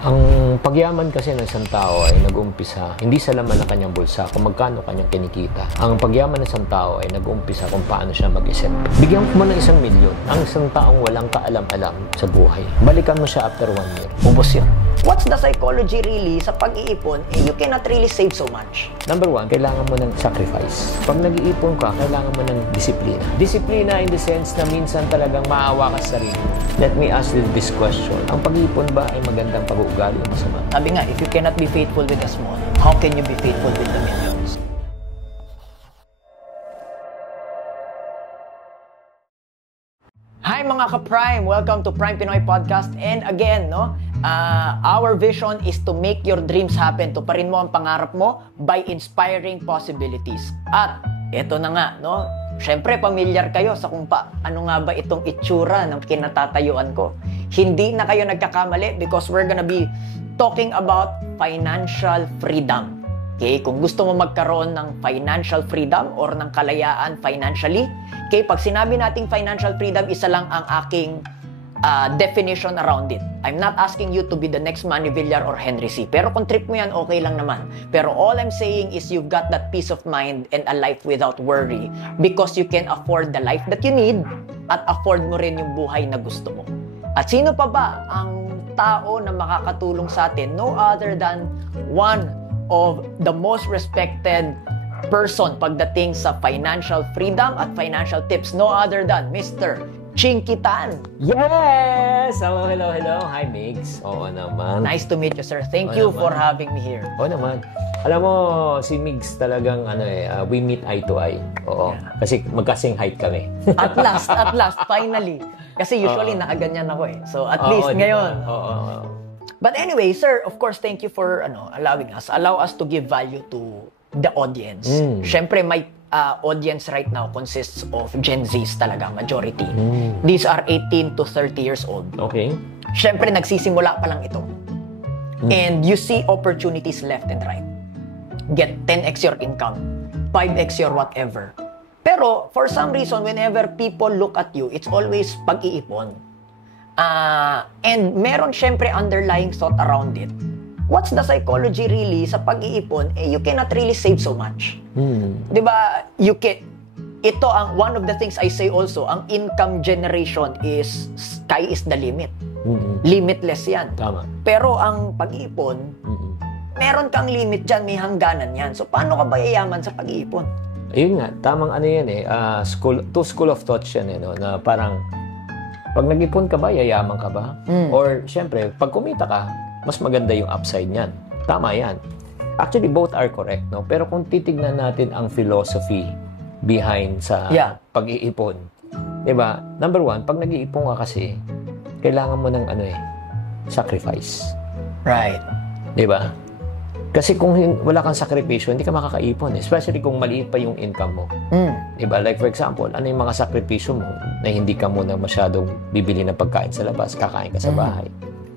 Ang pagyaman kasi ng isang tao ay nag-umpisa hindi sa laman ng kanyang bulsa kung magkano kanyang kinikita. Ang pagyaman ng isang tao ay nag-umpisa kung paano siya mag-isip. Bigyan mo ng 1 milyon ang isang taong walang kaalam-alam sa buhay. Balikan mo siya after 1 year. Ubos yan. What's the psychology really sa pag-iipon? You cannot really save so much. Number 1, kailangan mo ng sacrifice. Pag nag-iipon ka, kailangan mo ng disiplina. Disiplina in the sense na minsan talagang maawa ka sa sarili. Let me ask you this question. Ang pag-iipon ba ay magandang pag-uugali o masama? Sabi nga, if you cannot be faithful with the small, how can you be faithful with the millions? Hi mga ka-Prime! Welcome to Prime Pinoy Podcast. And again, our vision is to make your dreams happen. Tuparin mo ang pangarap mo by inspiring possibilities. At eto na nga, syempre pamilyar kayo sa kung ano nga ba itong itsura ng kinatatayuan ko. Hindi na kayo nagkakamali because we're gonna be talking about financial freedom. Okay, kung gusto mo magkaroon ng financial freedom or ng kalayaan financially, okay, pag sinabi nating financial freedom, isa lang ang aking definition around it. I'm not asking you to be the next Manny Villar or Henry C. Pero kung trip mo yan, okay lang naman. Pero all I'm saying is you've got that peace of mind and a life without worry because you can afford the life that you need at afford mo rin yung buhay na gusto mo. At sino pa ba ang tao na makakatulong sa atin? No other than one of the most respected person pagdating sa financial freedom at financial tips. No other than Mr. Chinky Tan. Yes! Oh, hello. Hi, Migs. Oo naman. Nice to meet you, sir. Thank you for having me here. Oo naman. Alam mo, si Migs talagang we meet eye to eye. Oo. Yeah. Kasi magkasing height kami. At last, finally. Kasi usually nakaganyan ako eh. So at least ngayon. Oo. But anyway, sir, of course, thank you for allow us to give value to the audience. Syempre, my audience right now consists of Gen Zs talaga, majority. These are 18 to 30 years old. Okay. Syempre, nagsisimula pa lang ito. And you see opportunities left and right. Get 10x your income, 5x your whatever. Pero, for some reason, whenever people look at you, it's always pag-iipon. And meron syempre underlying thought around it. What's the psychology really sa pag-iipon? You cannot really save so much. Diba? Ito ang one of the things I say also, ang income generation is sky is the limit. Limitless yan. Tama. Pero ang pag-iipon, meron kang limit dyan, may hangganan yan. So paano ka ba yayaman sa pag-iipon? Ayun nga, tamang yan school of thoughts yan na parang pag nag-ipon ka ba, yayaman ka ba? Or syempre, pag kumita ka, mas maganda yung upside niyan. Tama yan. Actually, both are correct, no? Pero kung titignan natin ang philosophy behind sa pag-iipon, diba? Number 1, pag nag-iipon ka kasi, kailangan mo ng sacrifice. Right. Diba? Kasi kung wala kang sakripisyo, hindi ka makakaipon. Especially kung maliit pa yung income mo. Diba? Like for example, ano yung mga sakripisyo mo na hindi ka muna masyadong bibili ng pagkain sa labas, kakain ka sa bahay.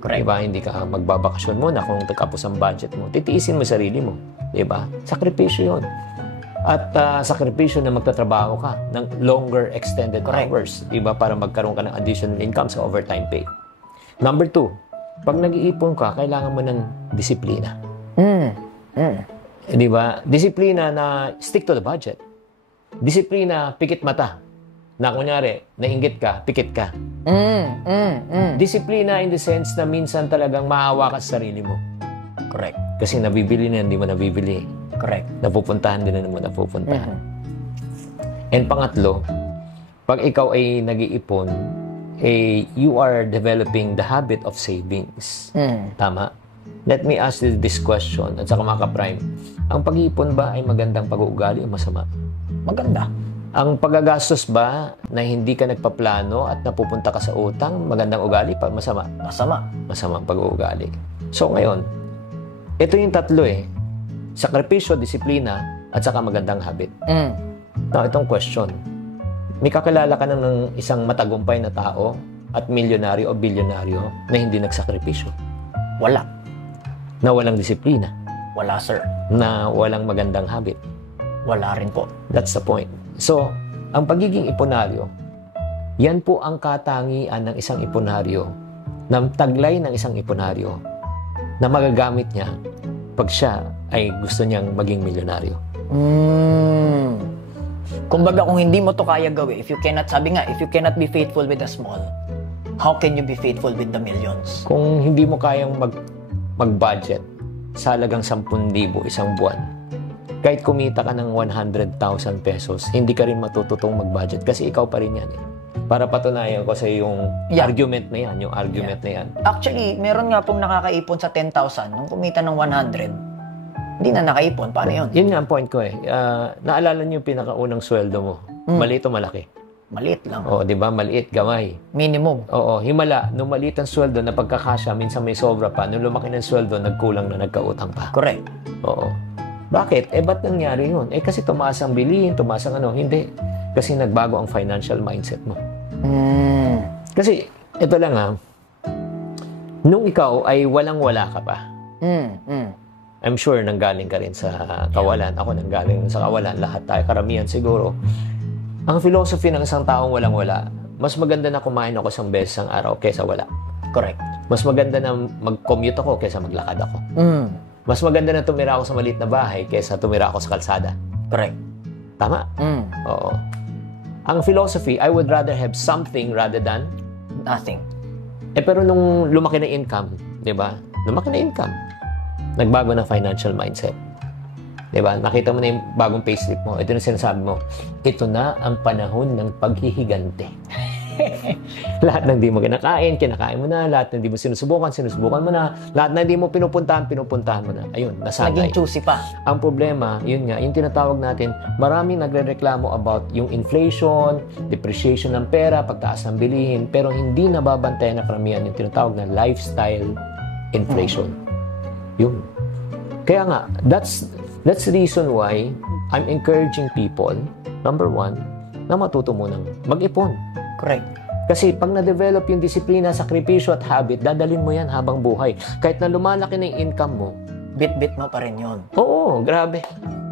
Correct. Diba? Hindi ka magbabakasyon muna kung tapos ang budget mo. Titiisin mo sarili mo. Diba? Sakripisyo yun. At sakripisyo na magtatrabaho ka ng longer extended hours. Diba? Para magkaroon ka ng additional income sa overtime pay. Number 2, pag nag-iipon ka, kailangan mo ng disiplina. Diba? Disiplina na stick to the budget. Disiplina, pikit mata. Na kunyari, nainggit ka, pikit ka. Disiplina in the sense na minsan talagang maawa ka sa sarili mo. Correct. Kasi nabibili na hindi mo nabibili. Correct. Napupuntahan din na mo napupuntahan. And pangatlo, pag ikaw ay nag-iipon, you are developing the habit of savings. Tama? Let me ask you this question at saka mga ka-Prime. Ang pag-iipon ba ay magandang pag-uugali o masama? Maganda. Ang paggagastos ba na hindi ka nagpaplano at napupunta ka sa utang, magandang ugali pa? Masama? Masama. Masama ang pag-uugali. So ngayon, ito yung tatlo sakripisyo, disiplina, at saka magandang habit. Now, itong question. May kakilala ka ng isang matagumpay na tao at milyonaryo o bilyonaryo na hindi nagsakripisyo? Wala. Na walang disiplina? Wala, sir. Na walang magandang habit? Wala rin po. That's the point. So, ang pagiging iponaryo, yan po ang katangian ng isang iponaryo, ng taglay ng isang iponaryo, na magagamit niya pag siya ay gusto niyang maging milyonaryo. Kumbaga, kung hindi mo to kaya gawin, if you cannot be faithful with the small, how can you be faithful with the millions? Kung hindi mo kayang mag-budget sa halagang 10,000 isang buwan, kahit kumita ka ng 100,000 pesos, hindi ka rin matututong mag-budget kasi ikaw pa rin yan eh. Para patunayan ko sa yung argument na yan, na yan. Actually, meron nga pong nakakaipon sa 10,000 nung kumita ng 100. Hindi na nakaipon. Paano yun? Yun nga ang point ko eh. Naalala niyo yung pinakaunang sweldo mo. Maliit o malaki? Maliit lang. Oo, di ba? Maliit, gamay. Minimum. Oo, himala. Nung maliit ang sweldo na pagkakasya, minsan may sobra pa. Nung lumaki ng sweldo, nagkulang na nagkautang pa. Correct. Oo. Bakit? Ba't nangyari yun? Kasi tumaas ang bilihin, tumaas ang ano. Hindi. Kasi nagbago ang financial mindset mo. Kasi, ito lang nung ikaw ay walang-wala ka pa. I'm sure nanggaling ka rin sa kawalan. Ako nanggaling sa kawalan. Lahat tayo, karamihan siguro. Ang philosophy ng isang taong walang-wala, mas maganda na kumain ako isang beses ang araw kaysa wala. Correct. Mas maganda na mag-commute ako kaysa maglakad ako. Mas maganda na tumira ako sa maliit na bahay kaysa tumira ako sa kalsada. Correct. Tama? Oo. Ang philosophy, I would rather have something rather than nothing. Pero nung lumaki na income, di ba? Lumaki na income. Nagbago na financial mindset. Diba? Nakita mo na yung bagong payslip mo. Ito na sinasabi mo. Ito na ang panahon ng paghihigante. Lahat ng di mo kinakain mo na. Lahat ng di mo sinusubukan mo na. Lahat ng di mo pinupuntahan mo na. Ayun, nasanay. Naging choosy pa. Ang problema, yun nga, yung tinatawag natin, maraming nagre-reklamo about yung inflation, depreciation ng pera, pagtaas ng bilihin, pero hindi nababantayan na karamihan yung tinatawag na lifestyle inflation. Yun. Kaya nga, that's the reason why I'm encouraging people, number one, na matuto munang mag-ipon. Correct. Kasi pag na-develop yung disiplina, sakripisyo at habit, dadalhin mo yan habang buhay. Kahit na lumalaki na yung income mo, bit-bit mo pa rin yun. Oo, grabe.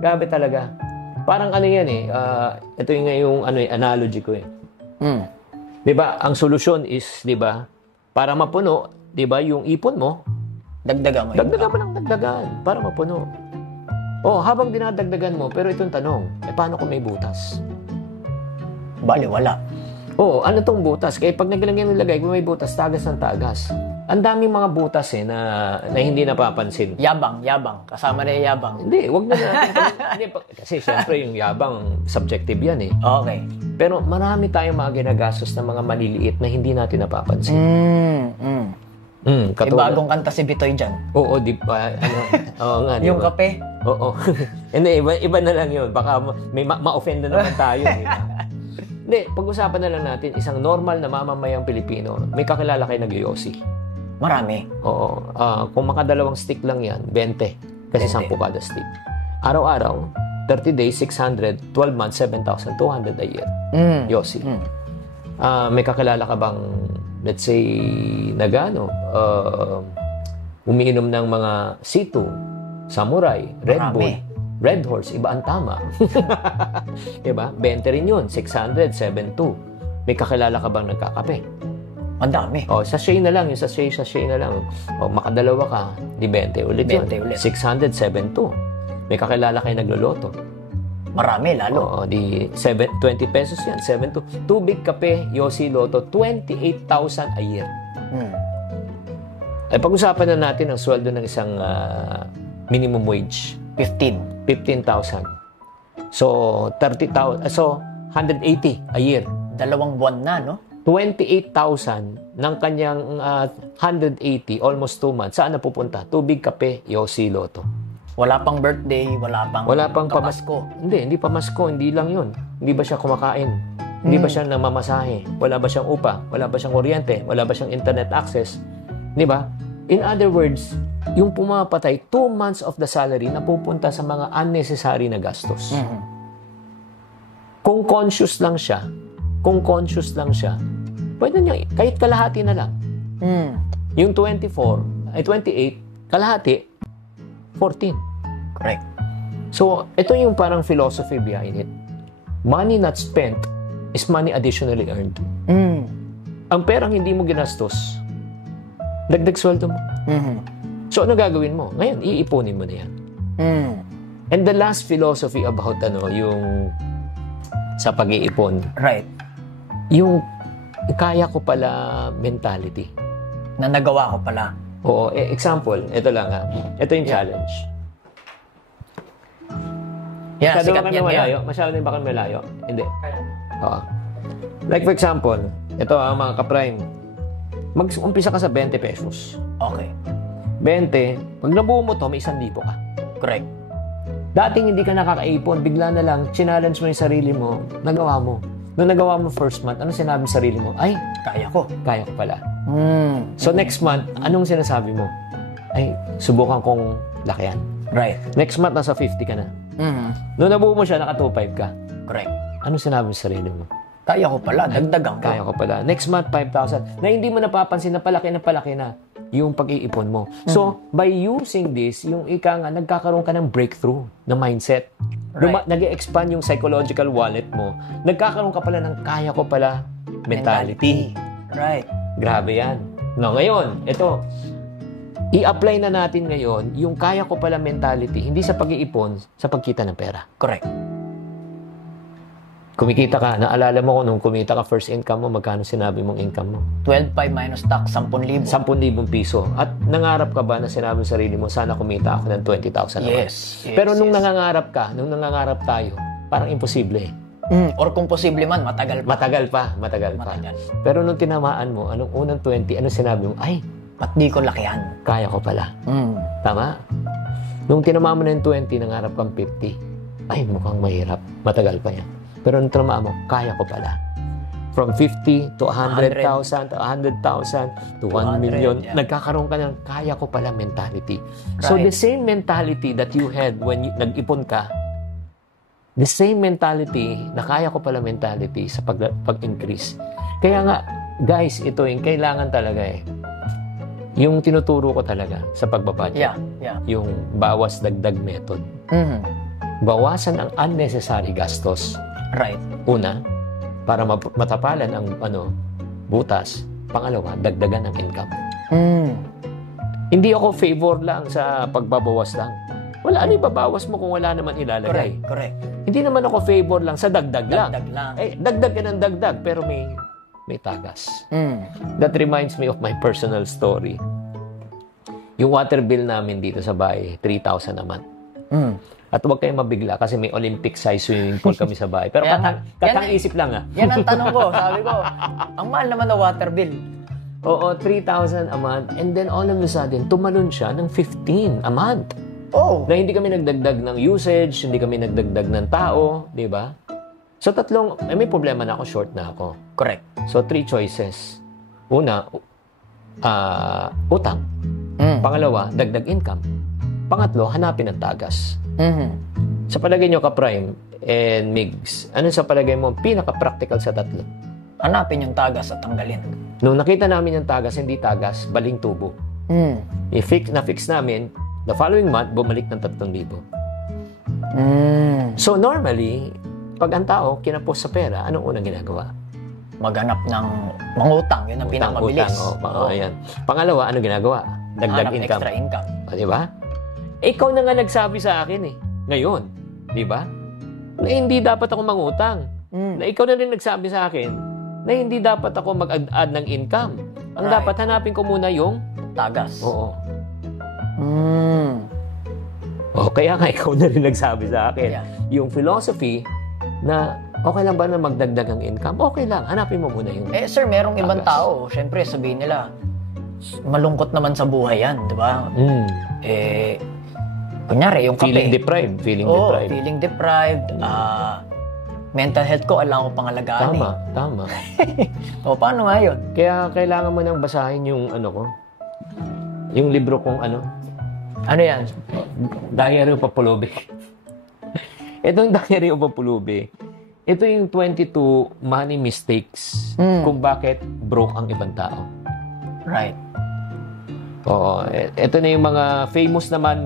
Grabe talaga. Parang ano yan ito yung analogy ko eh. Diba, ang solusyon is, diba, para mapuno, diba, yung ipon mo, dagdagan mo ng dagdagan para mapuno. Habang dinadagdagan mo, pero itong tanong, paano kung may butas? Bali, wala. Ano tong butas? Kaya pag naglagyan ng lagay, kung may butas, tagas ng tagas. Ang daming mga butas na hindi napapansin. Yabang. Kasama na yung yabang. Hindi, wag na natin. Kasi syempre yung yabang, subjective yan eh. Okay. Pero marami tayong mga ginagastos na mga maliliit na hindi natin napapansin. May bagong kanta si Bitoy dyan. Oo, di ba? Oo nga, di ba? Yung kape? Oo. Hindi, iba na lang yun. Baka may ma-offend na naman tayo. Hindi, pag-usapan na lang natin, isang normal na mamamayang Pilipino, may kakilala kayo nag-yosi. Marami. Oo. Kung makadalawang stick lang yan, 20. Kasi 10 kada stick. Araw-araw, 30 days, 600, 12 months, 7,200 a year. Yosi. May kakilala ka bang, let's say, umiinom ng mga C2, Samurai, Red Bull, Red Horse, iba ang tama. Diba? 20 rin yun, 600, 7,200. May kakilala ka bang nagkakape? Ang dami. Sachet na lang, yung sachet na lang. Makadalawa ka, di 20 ulit yun. 600, 7,200. May kakilala kayo nagloloto. Marami, lalo. Di 20 pesos yan, 7,200. Tubig, kape, yosi, loto, 28,000 a year. Pag-usapan na natin ang sweldo ng isang minimum wage. 15,000. So, 30,000. So, 180 a year. 2 buwan na, no? 28,000 ng kanyang 180, almost 2 months. Saan napupunta? Tubig, kape, yosi, loto. Wala pang birthday, wala pang pamasko. Hindi pamasko, hindi lang yun. Hindi ba siya kumakain? Hindi ba siya namamasahe? Wala ba siyang upa? Wala ba siyang kuryente? Wala ba siyang internet access? Di ba? In other words, yung pumapatay 2 months of the salary na pupunta sa mga unnecessary na gastos. Kung conscious lang siya, pwede niya, kahit kalahati na lang. Yung 28, kalahati, 14. Correct. So, ito yung parang philosophy behind it. Money not spent is money additionally earned. Ang perang hindi mo ginastos, dagdag sweldo mo. So, ano gagawin mo? Ngayon, iipunin mo na yan. And the last philosophy about yung sa pag-iipon. Right. Yung kaya ko pala mentality. Na nagawa ko pala. Oo. Example, ito lang ha. Ito yung challenge. Yeah, Masyado sikat ba kami yan. malayo? Masyado din ba kami malayo? Hindi. Oo. Like for example, ito mga ka-prime. Mag-umpisa ka sa 20 pesos. Okay. 20, pag nabuo mo to, may 1,000 ka. Correct. Dating hindi ka nakakaipon, bigla na lang, challenge mo yung sarili mo, nagawa mo. Nung nagawa mo first month, anong sinabi sa sarili mo? Ay, Kaya ko. kaya ko pala. So next month, anong sinasabi mo? Ay, subukan kong lakihan. Right. Next month, nasa 50 ka na. Nung nabuo mo siya, naka 2.5 ka. Correct. Anong sinabi sa sarili mo? Kaya ko pala. Dagdagan ko. Kaya ko pala. Next month, 5,000. Na hindi mo napapansin na palaki na yung pag-iipon mo. So, by using this, yung nagkakaroon ka ng breakthrough na mindset. Right. Nag-expand yung psychological wallet mo. Nagkakaroon ka pala ng kaya ko pala mentality. Right. Grabe yan. No, ngayon, ito. I-apply na natin ngayon yung kaya ko pala mentality, hindi sa pag-iipon, sa pagkita ng pera. Correct. Kumikita ka, naalala mo kung nung kumita ka first income mo, magkano sinabi mong income mo? 12.5 minus tax, 10,000. 10,000 piso. At nangarap ka ba na sinabi sa sarili mo, sana kumita ako ng 20,000 naman? Yes. Pero nung nangangarap ka, nung nangangarap tayo, parang imposible eh. Or kung posible man, matagal pa. Matagal pa. Matagal. Pero nung tinamaan mo, anong unang 20, anong sinabi mo? Ay, Ba't di ko lakihan? kaya ko pala. Tama? Nung tinamaan mo na yung 20, nangarap kang 50. Ay, mukhang mahirap. Matagal pa yan. Pero nung tinamaan mo, kaya ko pala. From 50 to 100,000 to 100,000 to 1 million, yeah. nagkakaroon ka ng kaya ko pala mentality. So Right. the same mentality that you had when nag-ipon ka, the same mentality na kaya ko pala mentality sa pag-increase. Kaya nga, guys, ito yung kailangan talaga eh. Yung tinuturo ko talaga sa pagbabudget. Yeah. Yung bawas dagdag method. Bawasan ang unnecessary gastos. Right. Una, para matapalan ang butas. Pangalawa, dagdagan ang income. Hindi ako favor lang sa pagbabawas lang. Wala, ano ibabawas mo kung wala naman ilalagay? Correct. Hindi naman ako favor lang sa dagdag lang. Dagdag lang. Eh, dagdag ka ng dagdag, pero may tagas. That reminds me of my personal story. Yung water bill namin dito sa bahay, 3,000 a month. At huwag kayong mabigla kasi may Olympic size swimming pool kami sa bahay. Pero katang-isip lang Yan ang tanong ko. Sabi ko, ang mahal naman na water bill. Oo, 3,000 a month. And then all of a sudden, tumalon siya ng 15 a month. Oh. Na hindi kami nagdagdag ng usage, hindi kami nagdagdag ng tao, di ba? So may problema na ako, short na ako. Correct. So 3 choices. Una, utang. Pangalawa, dagdag income. Pangatlo, hanapin ang tagas. Sa palagay nyo, ka-Prime and Migs, ano sa palagay mo pinaka-practical sa tatlo? Hanapin yung tagas at tanggalin. Nung nakita namin yung tagas, hindi tagas, baling tubo. Na-fix namin, the following month, bumalik ng 3,000. So normally, pag ang tao kinapos sa pera, anong unang ginagawa? Maghanap ng mangutang. Yun ang pinakamabilis. Ayan. Pangalawa, ano ginagawa? Dagdag Hanap income. extra income. Di ba? Ikaw na nga nagsabi sa akin eh. Ngayon. Di ba? Na hindi dapat ako mangutang. Na ikaw na rin nagsabi sa akin na hindi dapat ako mag-add ng income. Ang Right. dapat hanapin ko muna yung Tagas. oo. Kaya nga ikaw na rin nagsabi sa akin. Yeah. Yung philosophy na okay lang ba na magdagdag ang income? Okay lang. Hanapin mo muna yung Sir, merong ibang tagas. tao. Siyempre, sabihin nila, malungkot naman sa buhay yan, di ba? Kunyari, yung kape. Feeling deprived. Feeling deprived. Mental health ko, alam ko pangalagaan. Tama. Paano nga yun? Kaya kailangan mo nang basahin yung yung libro kong Ano yan? Diary of a Pulubi. Itong Diary of a Pulubi, ito yung 22 money mistakes kung bakit broke ang ibang tao. Right. Oo. Ito na yung mga famous naman.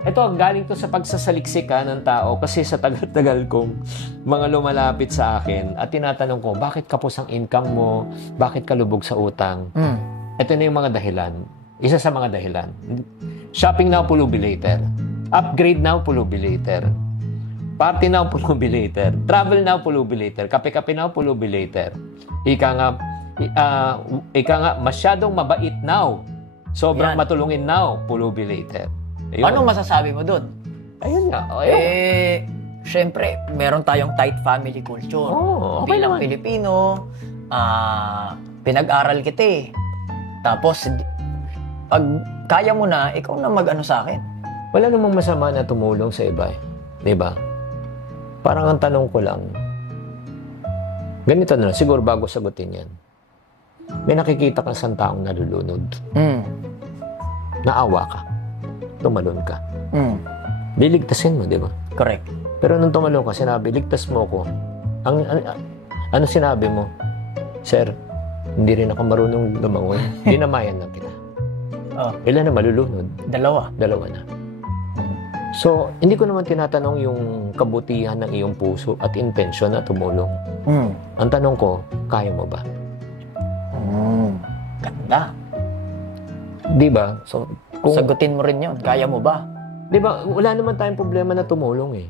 Ito, galing to sa pagsasaliksik ng tao kasi sa tagal-tagal kong mga lumalapit sa akin at tinatanong ko, bakit kapos ang income mo? Bakit ka lubog sa utang? Ito na yung mga dahilan. Isa sa mga dahilan. Shopping now, pulubi later. Upgrade now, pulubi later. Party now, pulubi later. Travel now, pulubi later. Kape-kape now, pulubi later. Ika nga, masyadong mabait now. Sobrang matulungin now, pulubi later. Ayun. Anong masasabi mo dun? Ayun nga. Syempre, meron tayong tight family culture. Okay Bilang naman. Pilipino, pinag-aral kita eh. Tapos, pag kaya mo na, ikaw na mag-ano sa akin. Wala namang masama na tumulong sa iba. Di ba? Parang ang tanong ko lang, ganito na, siguro bago sagutin yan. May nakikita kang isang taong nalulunod. Naawa ka. Tumalon ka. Liligtasin mo, di ba? Correct. Pero nung tumalon ka, sinabi, ligtas mo ko. Ano sinabi mo? Sir, hindi rin ako marunong lumangoy. Dinamayan lang kita. Ilan na malulunod? Dalawa na. So, hindi ko naman tinatanong yung kabutihan ng iyong puso at intensyon na tumulong. Ang tanong ko, kaya mo ba? Ganda. Di ba? So, Sagutin mo rin yun. Kaya mo ba? Di ba? Wala naman tayong problema na tumulong eh.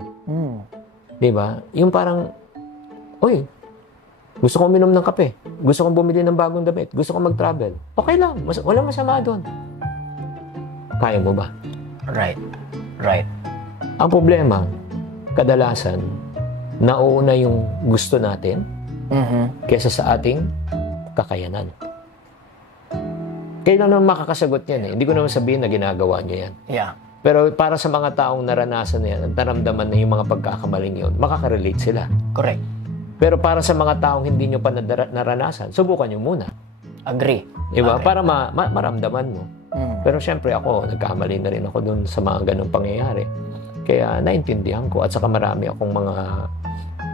Di ba? Yung parang, oy, gusto kong uminom ng kape. Gusto kong bumili ng bagong damit. Gusto kong mag-travel. Okay lang. Walang masama doon. Kaya mo ba? Right. Ang problema, kadalasan, nauuna yung gusto natin kaysa sa ating kakayanan. Kailan naman makakasagot yan eh. Hindi ko naman sabihin na ginagawa niyo yan. Yeah. Pero para sa mga taong naranasan na yan at naramdaman na yung mga pagkakamaling yun, makaka-relate sila. Correct. Pero para sa mga taong hindi nyo pa naranasan, subukan nyo muna. Agree. Diba? Para maramdaman mo. Pero syempre ako, nagkamali na rin ako dun sa mga ganong pangyayari. Kaya naintindihan ko at saka marami akong mga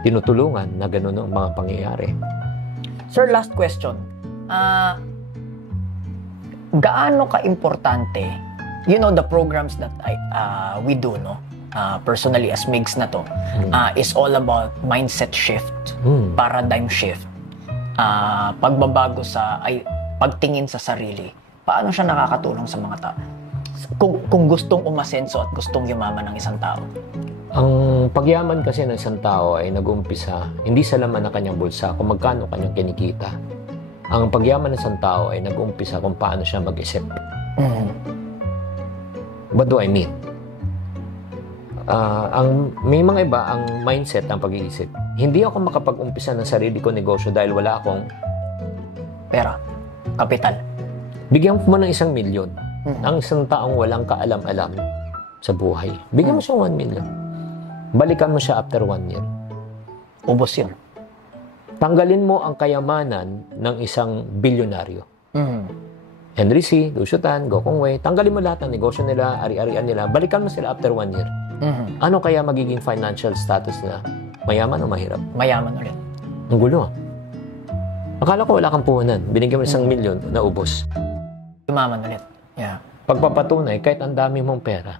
tinutulungan na ganon ang mga pangyayari. Sir, last question. Gaano ka-importante, the programs that we do, no? Personally, as MIGS na to, is all about mindset shift, paradigm shift, pagbabago pagtingin sa sarili. Paano siya nakakatulong sa mga tao? Kung gustong umasenso at gustong yumaman ng isang tao. Ang pagyaman kasi ng isang tao ay nag-uumpisa hindi sa laman ng kanyang bulsa kung magkano kanyang kinikita. Ang pagyaman ng isang tao ay nag-uumpisa kung paano siya mag-isip. What do I mean? May mga iba, ang mindset ng pag-iisip. Hindi ako makapag-umpisa ng sarili ko negosyo dahil wala akong pera, kapital. Bigyan mo ng 1 milyon. Ang isang taong walang kaalam-alam sa buhay. Bigyan mo siya 1 million. Balikan mo siya after 1 year. Ubos yun. Tanggalin mo ang kayamanan ng isang bilyonaryo. Henry C., Lucio Tan, Gokong Wei. Tanggalin mo lahat ng negosyo nila, ari-arian nila. Balikan mo sila after 1 year. Ano kaya magiging financial status nila? Mayaman o mahirap? Mayaman ulit. Ang gulo. Akala ko wala kang puhunan. Binigyan mo 1 milyon, naubos. Yumaman ulit. Yeah. Pagpapatunay, kahit ang dami mong pera.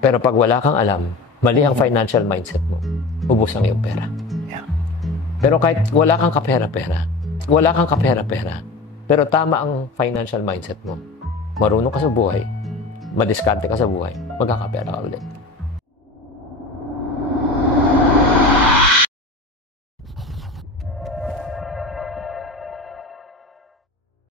Pero pag wala kang alam, mali ang financial mindset mo, ubos ang iyong pera. Yeah. Pero kahit wala kang kapera-pera, pero tama ang financial mindset mo, marunong ka sa buhay, madiskarte ka sa buhay, magkakapera ka ulit.